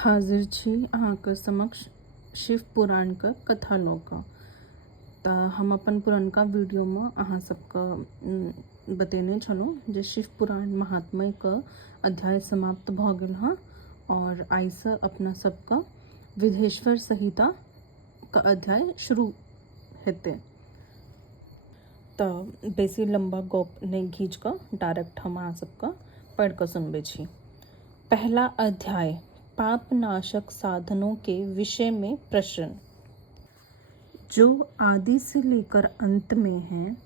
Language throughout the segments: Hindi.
हाजिर छी अहाँके समक्ष शिव पुराणके कथा लऽ कऽ। तऽ हम अपन पुरनका वीडियोमे अहाँ सबके बतेने छलहुँ जे शिव पुराण महात्म्यके अध्याय समाप्त भऽ गेल हँ और आइसँ अपना सबके विधेश्वर संहिताके अध्याय शुरू हेतै। तऽ बेसी लंबा गप नहि घींच कऽ डायरेक्ट हम अहाँ सबके पढ़ि कऽ सुनबै छी। पहला अध्याय, पापनाशक साधनों के विषय में प्रश्न। जो आदि से लेकर अंत में है,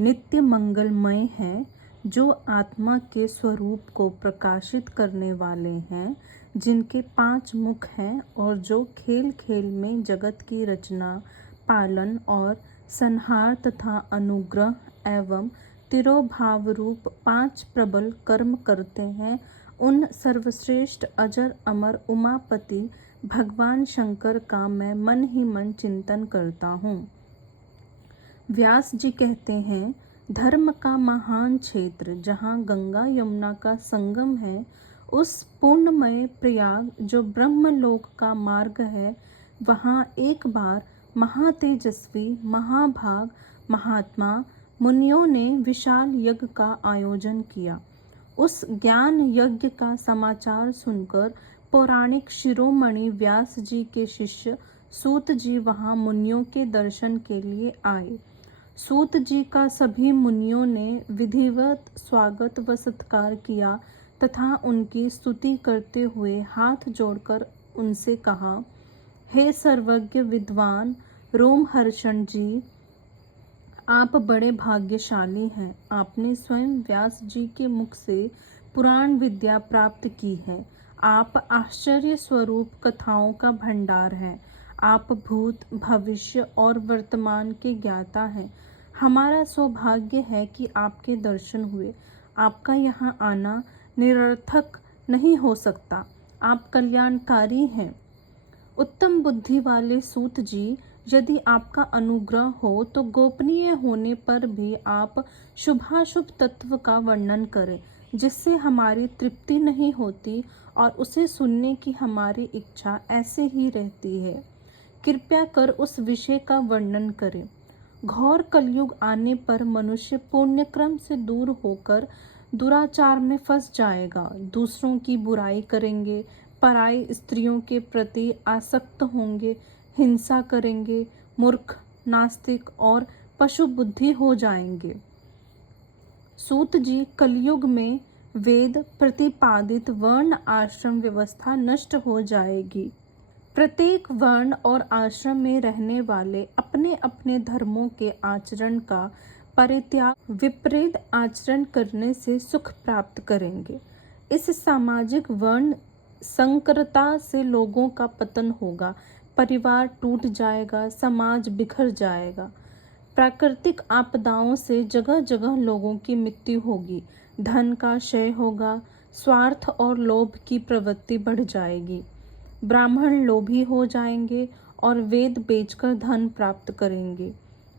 नित्य मंगलमय है, जो आत्मा के स्वरूप को प्रकाशित करने वाले हैं, जिनके 5 मुख हैं और जो खेल खेल में जगत की रचना, पालन और संहार तथा अनुग्रह एवं तिरोभाव रूप 5 प्रबल कर्म करते हैं, उन सर्वश्रेष्ठ अजर अमर उमापति भगवान शंकर का मैं मन ही मन चिंतन करता हूँ। व्यास जी कहते हैं, धर्म का महान क्षेत्र जहाँ गंगा यमुना का संगम है, उस पूर्णमय प्रयाग जो ब्रह्मलोक का मार्ग है, वहाँ एक बार महातेजस्वी महाभाग महात्मा मुनियों ने विशाल यज्ञ का आयोजन किया। उस ज्ञान यज्ञ का समाचार सुनकर पौराणिक शिरोमणि व्यास जी के शिष्य सूत जी वहाँ मुनियों के दर्शन के लिए आए। सूत जी का सभी मुनियों ने विधिवत स्वागत व सत्कार किया तथा उनकी स्तुति करते हुए हाथ जोड़कर उनसे कहा, हे सर्वज्ञ विद्वान रोमहर्षण जी, आप बड़े भाग्यशाली हैं। आपने स्वयं व्यास जी के मुख से पुराण विद्या प्राप्त की है। आप आश्चर्य स्वरूप कथाओं का भंडार हैं। आप भूत भविष्य और वर्तमान के ज्ञाता हैं। हमारा सौभाग्य है कि आपके दर्शन हुए। आपका यहाँ आना निरर्थक नहीं हो सकता। आप कल्याणकारी हैं। उत्तम बुद्धि वाले सूत जी, यदि आपका अनुग्रह हो तो गोपनीय होने पर भी आप शुभाशुभ तत्व का वर्णन करें, जिससे हमारी तृप्ति नहीं होती और उसे सुनने की हमारी इच्छा ऐसे ही रहती है। कृपया कर उस विषय का वर्णन करें। घोर कलयुग आने पर मनुष्य पुण्यक्रम से दूर होकर दुराचार में फंस जाएगा। दूसरों की बुराई करेंगे, पराई स्त्रियों के प्रति आसक्त होंगे, हिंसा करेंगे, मूर्ख, नास्तिक और पशु बुद्धि हो जाएंगे। सूत जी, कलयुग में वेद प्रतिपादित वर्ण आश्रम व्यवस्था नष्ट हो जाएगी। प्रत्येक वर्ण और आश्रम में रहने वाले अपने अपने धर्मों के आचरण का परित्याग विपरीत आचरण करने से सुख प्राप्त करेंगे। इस सामाजिक वर्ण संकरता से लोगों का पतन होगा, परिवार टूट जाएगा, समाज बिखर जाएगा। प्राकृतिक आपदाओं से जगह जगह लोगों की मृत्यु होगी, धन का क्षय होगा, स्वार्थ और लोभ की प्रवृत्ति बढ़ जाएगी। ब्राह्मण लोभी हो जाएंगे और वेद बेचकर धन प्राप्त करेंगे।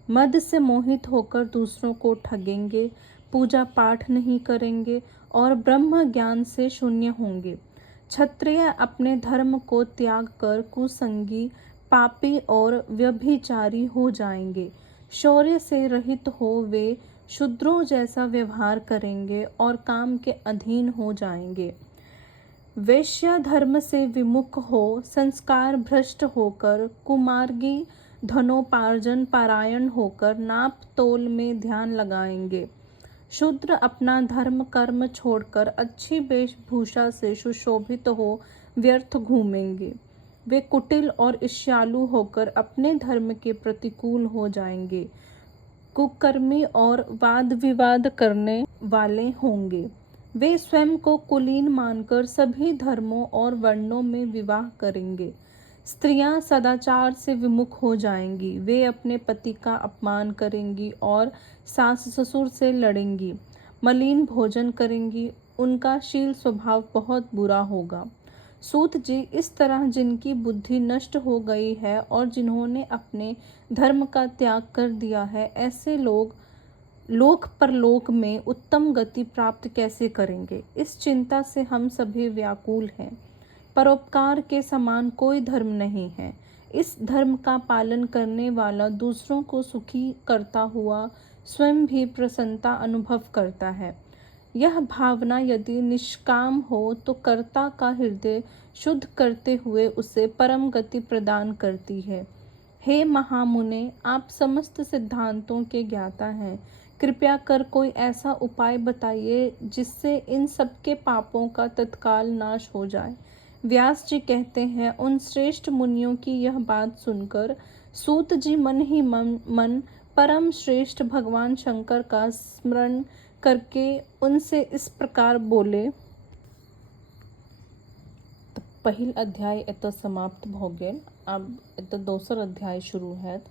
मद से मोहित होकर दूसरों को ठगेंगे, पूजा पाठ नहीं करेंगे और ब्रह्म ज्ञान से शून्य होंगे। क्षत्रिय अपने धर्म को त्याग कर कुसंगी, पापी और व्यभिचारी हो जाएंगे। शौर्य से रहित हो वे शूद्रों जैसा व्यवहार करेंगे और काम के अधीन हो जाएंगे। वैश्य धर्म से विमुख हो संस्कार भ्रष्ट होकर कुमार्गी धनोपार्जन परायण होकर नाप तोल में ध्यान लगाएंगे। शूद्र अपना धर्म कर्म छोड़कर अच्छी वेशभूषा से सुशोभित हो व्यर्थ घूमेंगे। वे कुटिल और ईर्ष्यालु होकर अपने धर्म के प्रतिकूल हो जाएंगे। कुकर्मी और वाद विवाद करने वाले होंगे। वे स्वयं को कुलीन मानकर सभी धर्मों और वर्णों में विवाह करेंगे। स्त्रियां सदाचार से विमुख हो जाएंगी। वे अपने पति का अपमान करेंगी और सास ससुर से लड़ेंगी, मलिन भोजन करेंगी। उनका शील स्वभाव बहुत बुरा होगा। सूत जी, इस तरह जिनकी बुद्धि नष्ट हो गई है और जिन्होंने अपने धर्म का त्याग कर दिया है, ऐसे लोग लोक परलोक में उत्तम गति प्राप्त कैसे करेंगे? इस चिंता से हम सभी व्याकुल हैं। परोपकार के समान कोई धर्म नहीं है। इस धर्म का पालन करने वाला दूसरों को सुखी करता हुआ स्वयं भी प्रसन्नता अनुभव करता है। यह भावना यदि निष्काम हो तो कर्ता का हृदय शुद्ध करते हुए उसे परम गति प्रदान करती है। हे महामुने, आप समस्त सिद्धांतों के ज्ञाता हैं। कृपया कर कोई ऐसा उपाय बताइए जिससे इन सबके पापों का तत्काल नाश हो जाए। व्यास जी कहते हैं, उन श्रेष्ठ मुनियों की यह बात सुनकर सूत जी मन ही मन परम श्रेष्ठ भगवान शंकर का स्मरण करके उनसे इस प्रकार बोले। तो पहिल अध्याय एतऽ समाप्त भ गेल। अब एतऽ दोसर अध्याय शुरू हैत,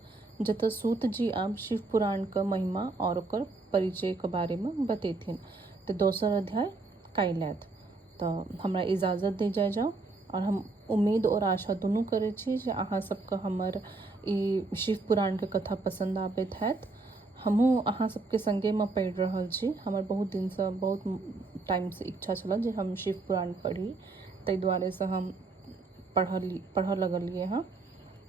जतऽ सूत जी अब शिव पुराण के महिमा और ओकर परिचय के बारे में बतेथिन। तो दोसर अध्याय काल्हि आयत। तो हमरा इजाज़त दे जाओ। और हम उम्मीद और आशा दुनू करै छी जे अहाँ सबके हमर ई शिव पुराण के कथा पसंद आबैत हैत। हमहूँ अहाँ सबके संगेमे पढ़ि रहल छी। हमर बहुत दिनसँ बहुत टाइमसँ इच्छा छल जे हम शिव पुराण पढ़ी, ताहि दुआरे से हम पढ़ऽ लगलिए हँ।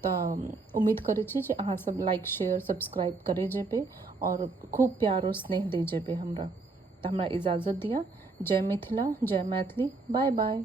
तऽ उम्मीद करै छी जे अहाँ सब लाइक शेयर सब्सक्राइब करे जेबै और खूब प्यार और स्नेह दे जेबै हमरा। तऽ हमरा इजाज़त दिअ। जय मिथिला, जय मैथिली, बाय बाय।